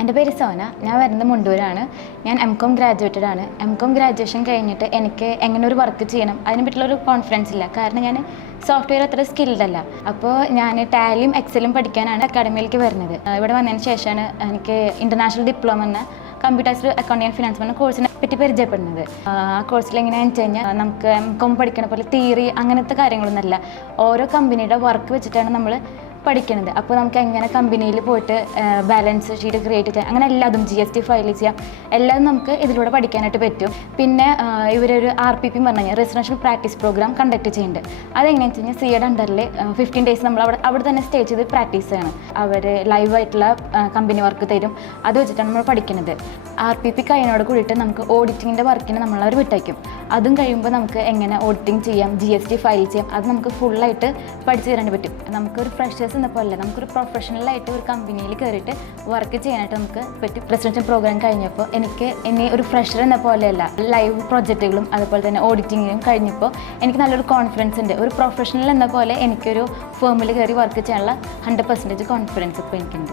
എൻ്റെ പേര് സോന. ഞാൻ വരുന്നത് മുണ്ടൂരാണ്. ഞാൻ M.Com ഗ്രാജുവേറ്റഡ് ആണ്. M.Com ഗ്രാജുവേഷൻ കഴിഞ്ഞിട്ട് എനിക്ക് എങ്ങനെ ഒരു വർക്ക് ചെയ്യണം അതിനെ പറ്റിയുള്ളൊരു കോൺഫിഡൻസ് ഇല്ല. കാരണം ഞാൻ സോഫ്റ്റ്വെയർ അത്ര സ്കിൽഡ് അല്ല. അപ്പോൾ ഞാൻ ടാലിയും എക്സലും പഠിക്കാനാണ് അക്കാഡമിയിലേക്ക് വരുന്നത്. ഇവിടെ വന്നതിന് ശേഷമാണ് എനിക്ക് ഇൻ്റർനാഷണൽ ഡിപ്ലോമ എന്ന കമ്പ്യൂട്ടേഴ്സ് അക്കൗണ്ടിങ് ആൻഡ് ഫിനാൻസ് എന്ന കോഴ്സിനെ പറ്റി പരിചയപ്പെടുന്നത്. ആ കോഴ്സിൽ എങ്ങനെയാണെന്ന് വെച്ച് കഴിഞ്ഞാൽ നമുക്ക് M.Com പഠിക്കണ പോലെ തിയറി അങ്ങനത്തെ കാര്യങ്ങളൊന്നുമല്ല. ഓരോ കമ്പനിയുടെ വർക്ക് വെച്ചിട്ടാണ് നമ്മൾ പഠിക്കുന്നത്. അപ്പോൾ നമുക്ക് എങ്ങനെ കമ്പനിയിൽ പോയിട്ട് ബാലൻസ് ഷീറ്റ് ക്രിയേറ്റ് ചെയ്യാം, അങ്ങനെ എല്ലാതും GST ഫയൽ ചെയ്യാം, എല്ലാം നമുക്ക് ഇതിലൂടെ പഠിക്കാനായിട്ട് പറ്റും. പിന്നെ ഇവരൊരു RPP എന്ന് പറഞ്ഞു കഴിഞ്ഞാൽ റെസിഡൻഷ്യൽ പ്രാക്ടീസ് പ്രോഗ്രാം കണ്ടക്ട് ചെയ്യുന്നുണ്ട്. അതെങ്ങനെയാണെന്ന് വെച്ച് കഴിഞ്ഞാൽ സിയുടെ അണ്ടറിൽ 15 ഡേയ്സ് നമ്മൾ അവിടെ തന്നെ സ്റ്റേ ചെയ്ത് പ്രാക്ടീസ് ചെയ്യണം. അവർ ലൈവായിട്ടുള്ള കമ്പനി വർക്ക് തരും. അത് വെച്ചിട്ടാണ് നമ്മൾ പഠിക്കുന്നത്. RPP കഴിയുന്നതോട് കൂടിയിട്ട് നമുക്ക് ഓഡിറ്റിങ്ങിൻ്റെ വർക്കിന് നമ്മളവർ വിട്ടയക്കും. അതും കഴിയുമ്പോൾ നമുക്ക് എങ്ങനെ ഓഡിറ്റിംഗ് ചെയ്യാം, GST ഫയൽ ചെയ്യാം, അത് നമുക്ക് ഫുള്ളായിട്ട് പഠിച്ചു തരാൻ പറ്റും. നമുക്കൊരു ഫ്രഷേഴ്സ് എന്ന പോലെ നമുക്കൊരു പ്രൊഫഷണലായിട്ട് ഒരു കമ്പനിയിൽ കയറിയിട്ട് വർക്ക് ചെയ്യാനായിട്ട് നമുക്ക് പറ്റും. റെസിഡൻഷ്യൽ പ്രോഗ്രാം കഴിഞ്ഞപ്പോൾ എനിക്ക് ഇനി ഒരു ഫ്രഷർ എന്ന പോലെയല്ല, ലൈവ് പ്രൊജക്റ്റുകളും അതുപോലെ തന്നെ ഓഡിറ്റിങ്ങും കഴിഞ്ഞപ്പോൾ എനിക്ക് നല്ലൊരു കോൺഫിഡൻസ് ഉണ്ട്. ഒരു പ്രൊഫഷണൽ എന്ന പോലെ എനിക്കൊരു ഫേമിൽ കയറി വർക്ക് ചെയ്യാനുള്ള 100% കോൺഫിഡൻസ് ഇപ്പോൾ എനിക്കുണ്ട്.